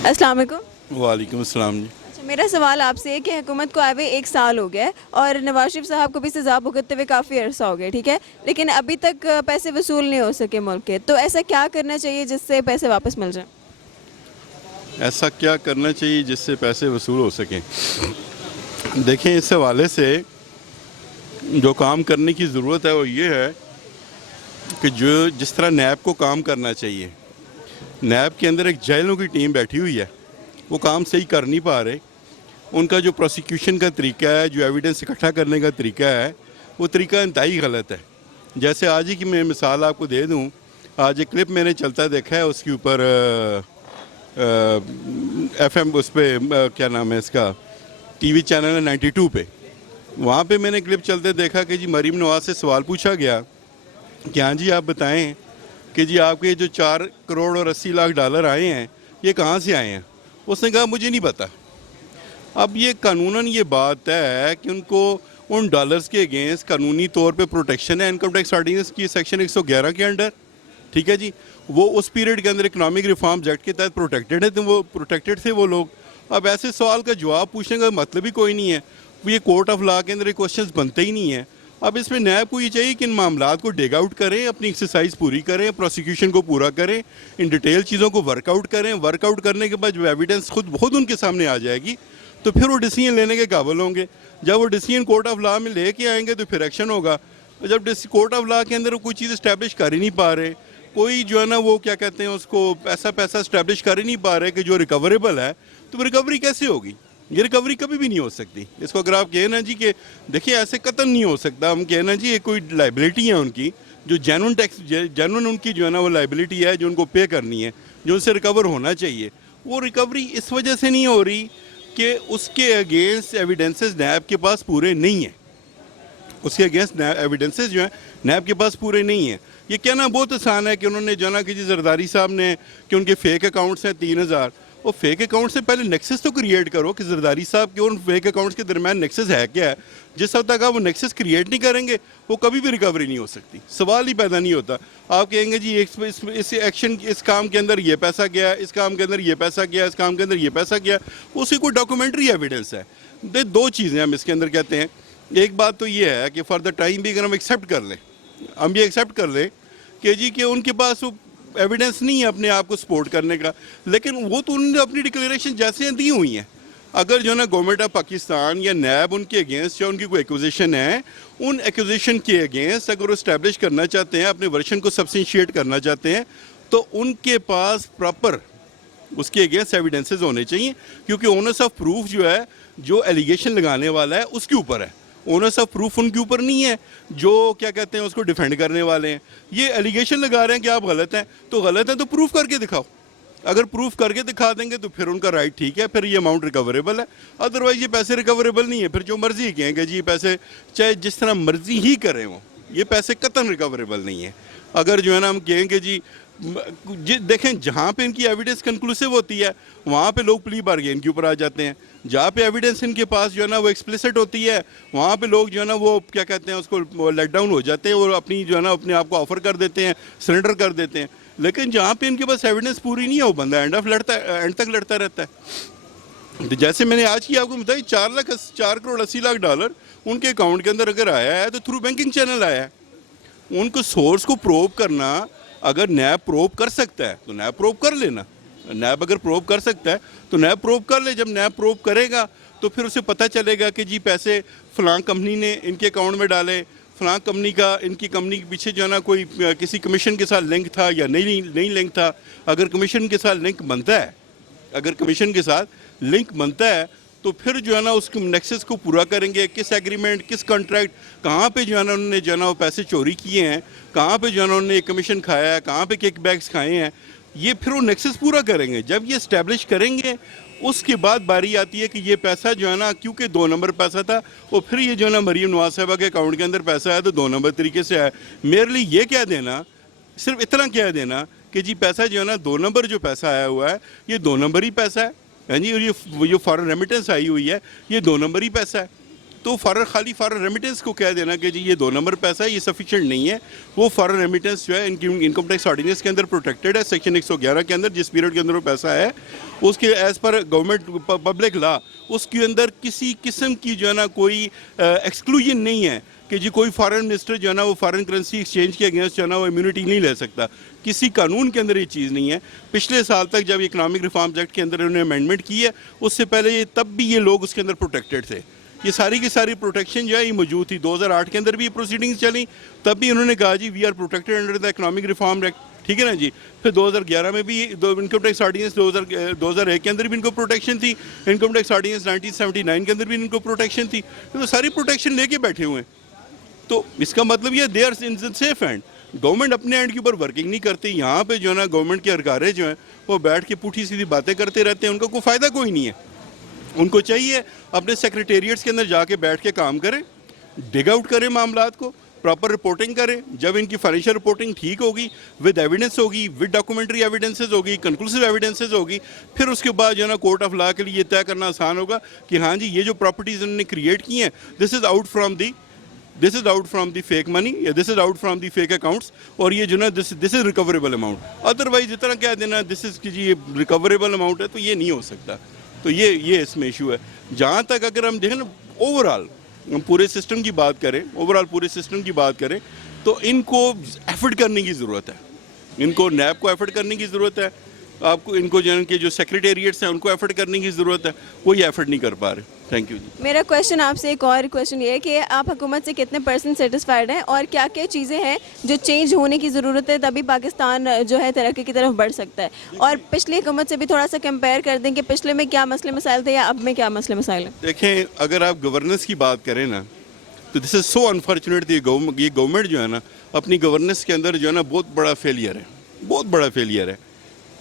अस्सलाम वालेकुम। वालेकुम अस्सलाम जी। अच्छा, मेरा सवाल आपसे है कि हुकूमत को आए हुए 1 साल हो गया है और नवाज शरीफ साहब को भी सज़ा भुगतते हुए काफ़ी अरसा हो गया, ठीक है, लेकिन अभी तक पैसे वसूल नहीं हो सके मुल्क के, तो ऐसा क्या करना चाहिए जिससे पैसे वापस मिल जाएं? ऐसा क्या करना चाहिए जिससे पैसे वसूल हो सकें? देखें, इस हवाले से जो काम करने की ज़रूरत है वो ये है कि जो जिस तरह नैब को काम करना चाहिए, नैब के अंदर एक जेलों की टीम बैठी हुई है, वो काम सही कर नहीं पा रहे। उनका जो प्रोसिक्यूशन का तरीका है, जो एविडेंस इकट्ठा करने का तरीका है, वो तरीका इंतहाई गलत है। जैसे आज ही की मैं मिसाल आपको दे दूं, आज एक क्लिप मैंने चलता देखा है, उसके ऊपर FM उस पर क्या नाम है इसका, TV चैनल है 92 पे, वहाँ पे मैंने क्लिप चलते देखा कि जी मरीम नवाज से सवाल पूछा गया कि हाँ जी आप बताएं कि जी आपके जो 4 करोड़ और 80 लाख डॉलर आए हैं ये कहाँ से आए हैं। उसने कहा मुझे नहीं पता। अब ये कानूनन ये बात है कि उनको उन डॉलर्स के अगेंस्ट कानूनी तौर पे प्रोटेक्शन है इनकम टैक्स ऑर्डिनेंस की सेक्शन 111 के अंडर, ठीक है जी। वो उस पीरियड के अंदर इकोनॉमिक रिफॉर्म्स एक्ट के तहत प्रोटेक्टेड है, तो वो प्रोटेक्टेड थे वो लोग। अब ऐसे सवाल का जवाब पूछने का मतलब ही कोई नहीं है। ये कोर्ट ऑफ लॉ के अंदर क्वेश्चन बनते ही नहीं है। अब इसमें नैब को ये चाहिए कि इन मामलात को डिग आउट करें, अपनी एक्सरसाइज पूरी करें, प्रोसिक्यूशन को पूरा करें, इन डिटेल चीज़ों को वर्कआउट करें। वर्कआउट करने के बाद जो एविडेंस खुद उनके सामने आ जाएगी तो फिर वो डिसीजन लेने के काबिल होंगे। जब वो डिसीजन कोर्ट ऑफ लॉ में लेके आएंगे तो फिर एक्शन होगा। जब कोर्ट ऑफ लॉ के अंदर कोई चीज़ इस्टेब्लिश कर ही नहीं पा रहे, कोई जो है ना वो क्या कहते हैं उसको पैसा इस्टेब्लिश कर ही नहीं पा रहे कि जो रिकवरेबल है, तो रिकवरी कैसे होगी? ये रिकवरी कभी भी नहीं हो सकती। इसको अगर आप कहें ना जी कि देखिए ऐसे कतन नहीं हो सकता, हम कहें ना जी ये कोई लाइबिलिटी है उनकी, जो जेन्युइन टैक्स जेन्युइन उनकी जो है ना वो लाइबिलिटी है जो उनको पे करनी है, जो उनसे रिकवर होना चाहिए, वो रिकवरी इस वजह से नहीं हो रही कि उसके अगेंस्ट एविडेंसेस नैब के पास पूरे नहीं हैं। उसके अगेंस्ट एविडेंसेस जो हैं नैब के पास पूरे नहीं हैं। ये कहना बहुत आसान है कि उन्होंने जाना कि जी जरदारी साहब ने कि उनके फेक अकाउंट्स हैं 3000। वो फेक अकाउंट से पहले नेक्सस तो क्रिएट करो कि जरदारी साहब के और फेक अकाउंट्स के दरमियान नेक्सस है क्या है। जिस हद तक आप वो नेक्सस क्रिएट नहीं करेंगे वो कभी भी रिकवरी नहीं हो सकती, सवाल ही पैदा नहीं होता। आप कहेंगे जी इस एक्शन इस काम के अंदर ये पैसा गया, इस काम के अंदर ये पैसा गया, इस काम के अंदर ये पैसा गया, उसकी कोई डॉक्यूमेंट्री एविडेंस है। दो चीज़ें हम इसके अंदर कहते हैं। एक बात तो ये है कि फॉर द टाइम भी अगर हम एक्सेप्ट कर लें, हम ये एक्सेप्ट कर लें कि जी कि उनके पास वो एविडेंस नहीं है अपने आप को सपोर्ट करने का, लेकिन वो तो उन्होंने अपनी डिक्लेरेशन जैसे दी हुई हैं। अगर जो है ना गवर्नमेंट ऑफ पाकिस्तान या नैब उनके अगेंस्ट या उनकी कोई एक्विजिशन है, उन एक्विजिशन के अगेंस्ट अगर वो इस्टेब्लिश करना चाहते हैं, अपने वर्शन को सब्सटेंशिएट करना चाहते हैं, तो उनके पास प्रॉपर उसके अगेंस्ट एविडेंसेस होने चाहिए। क्योंकि ओनर्स ऑफ प्रूफ जो है, जो एलिगेशन लगाने वाला है उसके ऊपर है, ओनर्स ऑफ प्रूफ उनके ऊपर नहीं है जो क्या कहते हैं उसको डिफेंड करने वाले हैं। ये एलिगेशन लगा रहे हैं कि आप गलत हैं, तो गलत है तो प्रूफ करके दिखाओ। अगर प्रूफ करके दिखा देंगे तो फिर उनका राइट ठीक है, फिर ये अमाउंट रिकवरेबल है। अदरवाइज ये पैसे रिकवरेबल नहीं है। फिर जो मर्जी कहेंगे जी ये पैसे चाहे जिस तरह मर्जी ही करें वो, ये पैसे कतन रिकवरेबल नहीं है। अगर जो है ना हम कहेंगे जी देखें जहाँ पे इनकी एविडेंस कंक्लूसिव होती है वहाँ पे लोग प्ली बार्गेन के ऊपर आ जाते हैं। जहाँ पे एविडेंस इनके पास जो है ना वो एक्सप्लिसिट होती है वहाँ पे लोग जो है ना वो क्या कहते हैं उसको लेट डाउन हो जाते हैं और अपनी जो है ना अपने आप को ऑफर कर देते हैं, सरेंडर कर देते हैं। लेकिन जहाँ पे इनके पास एविडेंस पूरी नहीं है वो बंदा एंड तक लड़ता रहता है। तो जैसे मैंने आज की आपको बताया 4 करोड़ 80 लाख डॉलर उनके अकाउंट के अंदर अगर आया है तो थ्रू बैंकिंग चैनल आया है। उनको सोर्स को प्रोव करना, अगर नैब प्रोव कर सकता है तो नैब प्रोव कर लेना। नैब अगर प्रोव कर सकता है तो नैब प्रोव कर ले। जब नैब प्रोव करेगा तो फिर उसे पता चलेगा कि जी पैसे फलां कंपनी ने इनके अकाउंट में डाले, फलां कंपनी का इनकी कंपनी के पीछे जो है ना कोई किसी कमीशन के साथ लिंक था या नहीं लिंक था। अगर कमीशन के साथ लिंक बनता है, अगर कमीशन के साथ लिंक बनता है तो फिर जो है ना उस नेक्सस को पूरा करेंगे। किस एग्रीमेंट, किस कॉन्ट्रैक्ट, कहाँ पे जो है ना उन्होंने जो है ना वो पैसे चोरी किए हैं, कहाँ पे जो है ना उन्होंने कमीशन खाया है, कहाँ पे किकबैक्स खाए हैं, ये फिर वो नेक्सस पूरा करेंगे। जब ये इस्टेब्लिश करेंगे उसके बाद बारी आती है कि ये पैसा जो है ना क्योंकि 2 नंबर पैसा था और फिर ये जो है ना मरीम नवाज साहबा के अकाउंट के अंदर पैसा है तो 2 नंबर तरीके से आया। मेरे लिए ये कह देना, सिर्फ इतना कह देना कि जी पैसा जो है ना 2 नंबर जो पैसा आया हुआ है ये 2 नंबर ही पैसा है जी। और ये फॉरेन रेमिटेंस आई हुई है ये 2 नंबर ही पैसा है। तो खाली फॉरेन रेमिटेंस को कह देना कि जी ये 2 नंबर पैसा है, ये सफिशिएंट नहीं है। वो फॉरेन रेमिटेंस जो है इनकम टैक्स ऑर्डिनेंस के अंदर प्रोटेक्टेड है, सेक्शन 111 के अंदर, जिस पीरियड के अंदर वो पैसा है उसके as per government public law उसके अंदर किसी किस्म की जो है ना कोई एक्सक्लूजन नहीं है कि जी कोई फॉरेन मिनिस्टर जो है ना वो फॉरेन करेंसी एक्सचेंज के अगेंस्ट जो है ना वो इम्यूनिटी नहीं ले सकता। किसी कानून के अंदर ये चीज़ नहीं है। पिछले साल तक जब इकनॉमिक रिफॉर्म्स एक्ट के अंदर उन्होंने अमेंडमेंट की है, उससे पहले तब भी ये लोग उसके अंदर प्रोटेक्टेड थे। ये सारी की सारी प्रोटेक्शन जो है ये मौजूद थी। 2008 के अंदर भी ये प्रोसीडिंग्स चली, तब भी उन्होंने कहा जी we are protected under the economic reform act, ठीक है ना जी। फिर 2011 में भी इनकम टैक्स ऑर्डिनेंस 2001 के अंदर भी इनको प्रोटेक्शन थी, इनकम टैक्स ऑर्डिनेंस 1979 के अंदर भी इनको प्रोटेक्शन थी। तो सारी प्रोटेक्शन लेके बैठे हुए हैं। तो इसका मतलब ये they are in safe hand. Government अपने एंड के ऊपर वर्किंग नहीं करती। यहाँ पे जो है ना गवर्नमेंट के अधिकारी जो हैं वो बैठ के पुठी सीधी बातें करते रहते हैं, उनका कोई फ़ायदा कोई नहीं है। उनको चाहिए अपने सेक्रेटेरिएट्स के अंदर जाके बैठ के काम करें, डिग आउट करें मामलात को, प्रॉपर रिपोर्टिंग करें। जब इनकी फाइनेंशियल रिपोर्टिंग ठीक होगी, विद एविडेंस होगी, विद डॉक्यूमेंट्री एविडेंसेस होगी, कंक्लूसिव एविडेंसेस होगी, फिर उसके बाद जो है ना कोर्ट ऑफ लॉ के लिए ये तय करना आसान होगा कि हाँ जी ये जो प्रॉपर्टीज़ उन्होंने क्रिएट की हैं this is out from the fake money, this is out from the fake accounts, और ये जो ना this is recoverable amount. Otherwise इतना कह देना दिस इज कि जी ये रिकवरेबल अमाउंट है, तो ये नहीं हो सकता। तो ये इसमें इशू है। जहाँ तक अगर हम देखें ना ओवरऑल हम पूरे सिस्टम की बात करें, तो इनको एफर्ट करने की ज़रूरत है। इनको नैब को एफर्ट करने की ज़रूरत है, आपको इनको जो सेक्रेटेरिएट्स हैं उनको एफर्ट करने की ज़रूरत है, कोई एफर्ट नहीं कर पा रहे। थैंक यू जी। मेरा क्वेश्चन आपसे एक और क्वेश्चन ये है कि आप हुकूमत से कितने % सेटिस्फाइड हैं और क्या क्या चीज़ें हैं जो चेंज होने की ज़रूरत है, तभी पाकिस्तान जो है तरक्की की तरफ बढ़ सकता है। और पिछली हुकूमत से भी थोड़ा सा कंपेयर कर दें कि पिछले में क्या मसले मसाइल थे या अब में क्या मसले मसाइल हैं। देखें, अगर आप गवर्नेंस की बात करें ना तो दिस इज़ सो अनफॉर्चुनेट। ये गवर्नमेंट जो है ना अपनी गवर्नेंस के अंदर जो है ना बहुत बड़ा फेलियर है।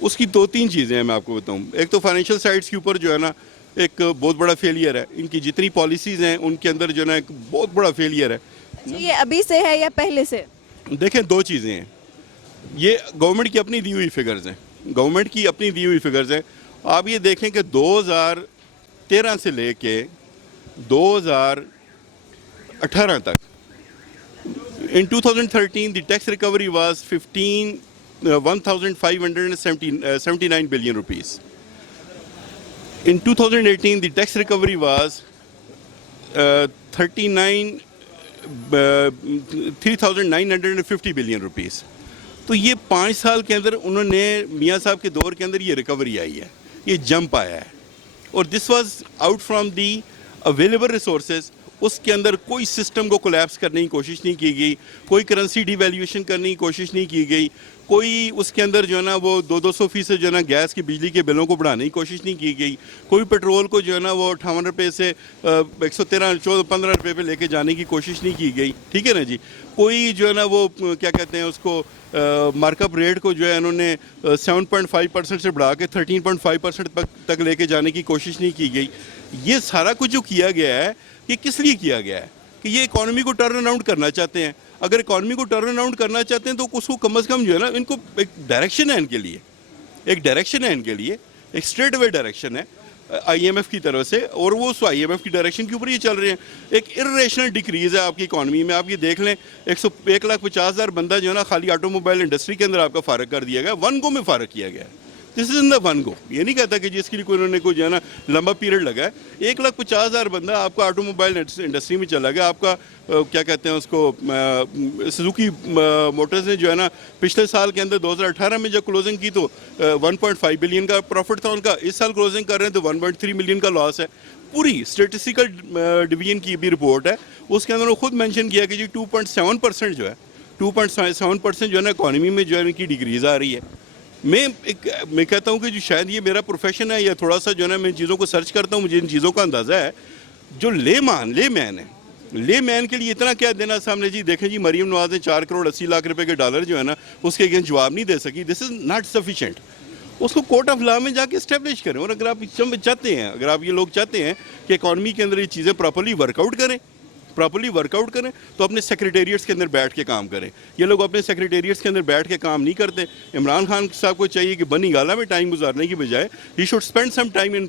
उसकी 2-3 चीज़ें हैं, मैं आपको बताऊं। एक तो फाइनेंशियल साइड्स के ऊपर जो है ना एक बहुत बड़ा फेलियर है। इनकी जितनी पॉलिसीज़ हैं उनके अंदर जो है ना एक बहुत बड़ा फेलियर है। अच्छा, ये अभी से है या पहले से? देखें, 2 चीज़ें हैं। ये गवर्नमेंट की अपनी दी हुई फिगर्स हैं। आप ये देखें कि 2013 से लेके 2018 तक in 2013 the tax recovery was 1,579 billion rupees. In 2018 the tax recovery was 3,950 billion rupees. तो ये 5 साल के अंदर उन्होंने मियाँ साहब के दौर के अंदर ये रिकवरी आई है, ये जंप आया है। और this was out from the available resources. उसके अंदर कोई सिस्टम को कोलैप्स करने की कोशिश नहीं की गई, कोई करेंसी डिवैल्यूएशन करने की कोशिश नहीं की गई, कोई उसके अंदर जो है ना वो 200% जो है ना गैस की बिजली के बिलों को बढ़ाने की कोशिश नहीं की गई, कोई पेट्रोल को जो है ना वो 58 रुपये से 113-15 रुपये पे लेके जाने की कोशिश नहीं की गई, ठीक है ना जी। कोई जो है ना वो क्या कहते हैं उसको मार्कअप रेट को जो है उन्होंने 7.5% से बढ़ा के 13.5% तक लेके जाने की कोशिश नहीं की गई। ये सारा कुछ जो किया गया है ये किस लिए किया गया है कि ये इकॉनमी को टर्न अराउंड करना चाहते हैं। अगर इकॉनमी को टर्न अराउंड करना चाहते हैं तो उसको कम से कम जो है ना इनको एक डायरेक्शन है इनके लिए, एक स्ट्रेट वे डायरेक्शन है IMF की तरफ से, और वो IMF की डायरेक्शन के ऊपर ये चल रहे हैं। एक इरेशनल डिक्रीज़ है आपकी इकॉनमी में। आप ये देख लें 1,50,000 बंदा जो है ना खाली ऑटोमोबाइल इंडस्ट्री के अंदर आपका फ़ारग कर दिया गया, वन गो में फ़ारग किया गया है। This is in the one go. ये नहीं कहता कि जिसके लिए कोई उन्होंने कोई जो है ना लंबा पीरियड लगा है। 1,50,000 बंदा आपका ऑटोमोबाइल इंडस्ट्री में चला गया। आपका क्या कहते हैं उसको सुजुकी मोटर्स ने जो है ना पिछले साल के अंदर 2018 में जब क्लोजिंग की तो 1.5 बिलियन का प्रॉफिट था उनका। इस साल क्लोजिंग कर रहे हैं तो 1.3 मिलियन का लॉस है। पूरी स्टेटिस्टिकल डिवीजन की भी रिपोर्ट है, उसके अंदर वो खुद मेंशन किया कि जी 2.7% जो है 2.7% जो है ना इकॉनमी में जो है इनकी डिक्रीज़ आ रही है। मैं कहता हूँ कि जो शायद ये मेरा प्रोफेशन है या थोड़ा सा जो है ना मैं चीज़ों को सर्च करता हूँ, मुझे इन चीज़ों का अंदाज़ा है। जो ले मैन के लिए इतना क्या देना सामने जी देखें जी मरीम नवाज ने 4 करोड़ 80 लाख रुपए के डॉलर जो है ना उसके अगेंस्ट जवाब नहीं दे सकी। This is not sufficient. उसको कोर्ट ऑफ लॉ में जाके इस्टेब्लिश करें। और अगर आप ये लोग चाहते हैं कि इकॉनमी के अंदर ये चीज़ें प्रॉपरली वर्कआउट करें प्रॉपर्ली वर्कआउट करें तो अपने सेक्रेटेरिएट्स के अंदर बैठ के काम करें। ये लोग अपने सेक्रेटेरिएट्स के अंदर बैठ के काम नहीं करते। इमरान खान साहब को चाहिए कि बनी गाला में टाइम गुजारने की बजाय he should spend some time in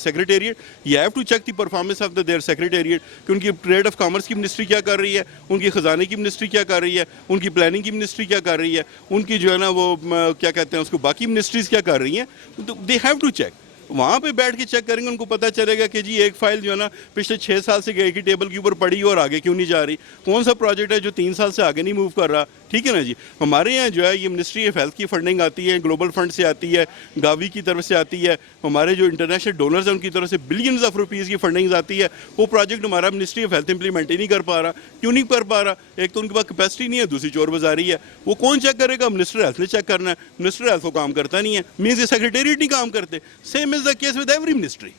secretariat. You have to check the performance of their secretariat कि उनकी ट्रेड ऑफ कॉमर्स की मिनिस्ट्री क्या कर रही है, उनकी ख़जाने की मिनिस्ट्री क्या कर रही है, उनकी प्लानिंग की मिनिस्ट्री क्या कर रही है, उनकी जो है ना वो क्या कहते हैं उसको बाकी मिनिस्ट्रीज़ क्या कर रही हैं। तो दे हैव टू चेक, वहाँ पे बैठ के चेक करेंगे, उनको पता चलेगा कि जी एक फाइल जो है ना पिछले 6 साल से एक ही टेबल के ऊपर पड़ी और आगे क्यों नहीं जा रही, कौन सा प्रोजेक्ट है जो 3 साल से आगे नहीं मूव कर रहा। ठीक है ना जी। हमारे यहाँ जो है ये मिनिस्ट्री ऑफ हेल्थ की फंडिंग आती है, ग्लोबल फंड से आती है, गावी की तरफ से आती है, हमारे जो इंटरनेशनल डोनर्स हैं उनकी तरफ से बिलियंस ऑफ रुपीज़ की फंडिंग आती है। वो प्रोजेक्ट हमारा मिनिस्ट्री ऑफ हेल्थ इंप्लीमेंट ही नहीं कर पा रहा। क्यों नहीं कर पा रहा? एक तो उनके पास कैपेसिटी नहीं है, दूसरी चोर बाजारी है। वो कौन चेक करेगा? मिनिस्टर हेल्थ ने चेक करना है। मिनिस्टर हेल्थ को काम करता नहीं है, मीन्स ये सेक्रेटेरिएट नहीं काम करते। Same is the case with every ministry,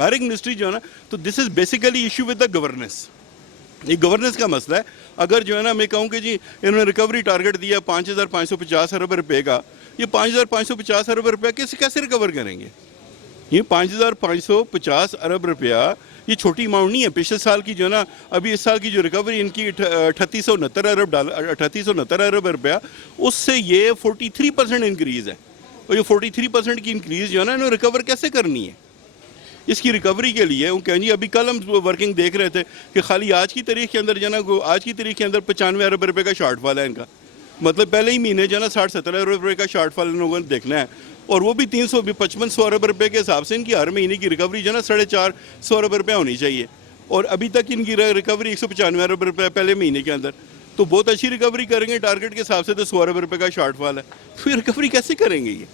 हर एक मिनिस्ट्री जो है ना। तो this is basically issue with the governance. ये गवर्नेंस का मसला है। अगर जो है ना मैं कहूँ कि जी इन्होंने रिकवरी टारगेट दिया 5,550 अरब रुपए का, ये 5,550 अरब रुपया कैसे रिकवर करेंगे? ये 5,550 अरब रुपया ये छोटी अमाउंट नहीं है। पिछले साल की जो है ना, अभी इस साल की जो रिकवरी इनकी 3869 अरब रुपया, उससे ये 43% इंक्रीज़ है। और ये 43% की इंक्रीज़ जो है ना इन्होंने रिकवर कैसे करनी है? इसकी रिकवरी के लिए वो कहें जी, अभी कल हम वर्किंग देख रहे थे कि खाली आज की तारीख के अंदर जो है ना, आज की तारीख के अंदर 95 अरब रुपये का शॉर्टफॉल है इनका। मतलब पहले ही महीने जो है ना 60-70 अरब रुपये का शॉर्टफॉल इन लोगों ने देखना है। और वो भी 355 अरब रुपये के हिसाब से इनकी हर महीने की रिकवरी जो है ना 450 अरब रुपये होनी चाहिए। और अभी तक इनकी रिकवरी 195 अरब रुपये पहले महीने के अंदर। तो बहुत अच्छी रिकवरी करेंगे टारगेट के हिसाब से, तो 100 अरब रुपये का शॉर्टफॉल है। फिर रिकवरी कैसे करेंगे ये?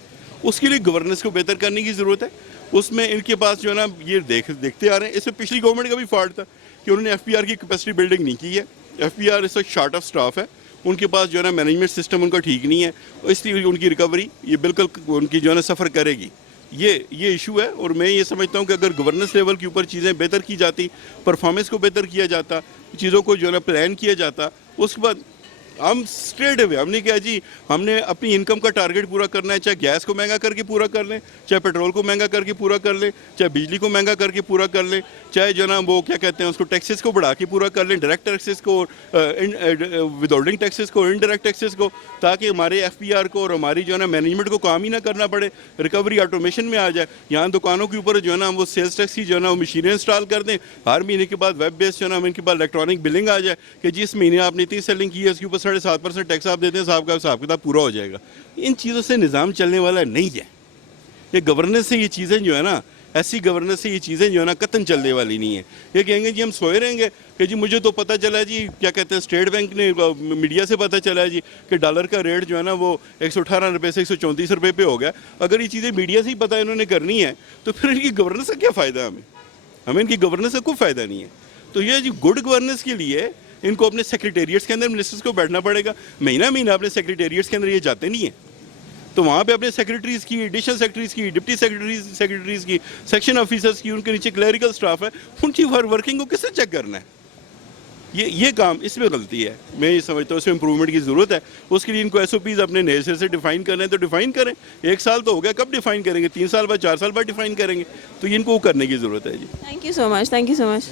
उसके लिए गवर्नेंस को बेहतर करने की ज़रूरत है। उसमें इनके पास जो है ना ये देखते आ रहे हैं। इसमें पिछली गवर्नमेंट का भी फॉल्ट था कि उन्होंने एफपीआर की कैपेसिटी बिल्डिंग नहीं की है। एफपीआर इस वक्त शॉर्ट ऑफ स्टाफ है, उनके पास जो है ना मैनेजमेंट सिस्टम उनका ठीक नहीं है, इसलिए उनकी रिकवरी ये बिल्कुल उनकी जो है ना सफ़र करेगी। ये इशू है। और मैं ये समझता हूँ कि अगर गवर्नेंस लेवल के ऊपर चीज़ें बेहतर की जाती, परफॉर्मेंस को बेहतर किया जाता, चीज़ों को जो है ना प्लान किया जाता, उसके बाद हम स्ट्रेट अवे हमने कहा जी हमने अपनी इनकम का टारगेट पूरा करना है, चाहे गैस को महंगा करके पूरा कर लें, चाहे पेट्रोल को महंगा करके पूरा कर लें, चाहे बिजली को महंगा करके पूरा कर लें, चाहे जो ना वो क्या कहते हैं उसको टैक्सेस को बढ़ा के पूरा कर लें, डायरेक्ट टैक्सेस को, विदहोल्डिंग टैक्सेस को, इनडायरेक्ट टैक्सेस को, ताकि हमारे एफपीआर को और हमारी जो है ना मैनेजमेंट को काम ही ना करना पड़े, रिकवरी ऑटोमेशन में आ जाए। यहाँ दुकानों के ऊपर जो है ना वो सेल्स टैक्स की जो है ना वो मशीनें इंस्टॉल कर दें, हर महीने के बाद वेब बेस्ड जो है ना इनके पास इलेक्ट्रॉनिक बिलिंग आ जाए कि जिस महीने आपने इतनी सेलिंग की है उसके ऊपर 7.5% टैक्स आप देते हैं, साहब का हिसाब किताब पूरा हो जाएगा। इन चीज़ों से निज़ाम चलने वाला नहीं है। ये गवर्नेंस से ये चीज़ें जो है ना, ऐसी गवर्नेंस से ये चीज़ें जो है ना कतन चलने वाली नहीं है। ये कहेंगे जी हम सोए रहेंगे कि जी मुझे तो पता चला जी क्या कहते हैं स्टेट बैंक ने मीडिया से पता चला जी कि डॉलर का रेट जो है ना वो 118 रुपये से 134 रुपये पे हो गया। अगर ये चीज़ें मीडिया से ही पता इन्होंने करनी है तो फिर इनकी गवर्नेंस का क्या फ़ायदा? हमें इनकी गवर्नेंस का कोई फ़ायदा नहीं है। तो ये जी गुड गवर्नेंस के लिए इनको अपने सेक्रेटेरिएट्स के अंदर मिनिस्टर्स को बैठना पड़ेगा। महीना अपने सेक्रेटेरिएट्स के अंदर ये जाते नहीं है, तो वहाँ पे अपने सेक्रेटरीज़ की, एडिशनल सेक्रेटरीज़ की, डिप्टी सेक्रेटरीज़ की, सेक्शन ऑफिसर्स की, उनके नीचे क्लरिकल स्टाफ है, उनकी वर्किंग को किससे चेक करना है? ये काम इसमें गलती है। मैं ये समझता हूँ इसमें इंप्रूवमेंट की ज़रूरत है। उसके लिए इनको एसओपीज़ अपने नए सिरे से डिफाइन करना है तो डिफाइन करें। 1 साल तो हो गया, कब डिफाइन करेंगे? 3 साल बाद, 4 साल बाद डिफाइन करेंगे। तो इनको करने की ज़रूरत है जी। Thank you so much.